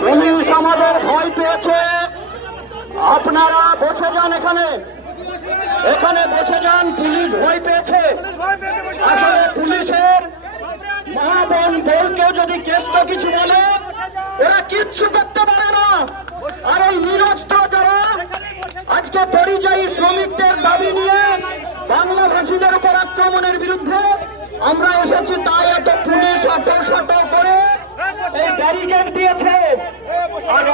Police আমাদের ভয় পেয়েছে। আপনারা বসে যান, এখানে বসে যান। পুলিশ ভয় পেয়েছে। আসলে পুলিশের মা বোন বোনকেও যদি কেসটা কিছু বলে ওরা কিচ্ছু করতে পারে না। আর এই নিরস্ত্র যারা আজকে পরিযায়ী শ্রমিকদের দাবি নিয়ে বাংলাভাষীদের উপর আক্রমণের বিরুদ্ধে আমরা এসেছি, তাই এত পুলিশ অপসারণ করে এই ব্যারিকেড দিয়েছে। আর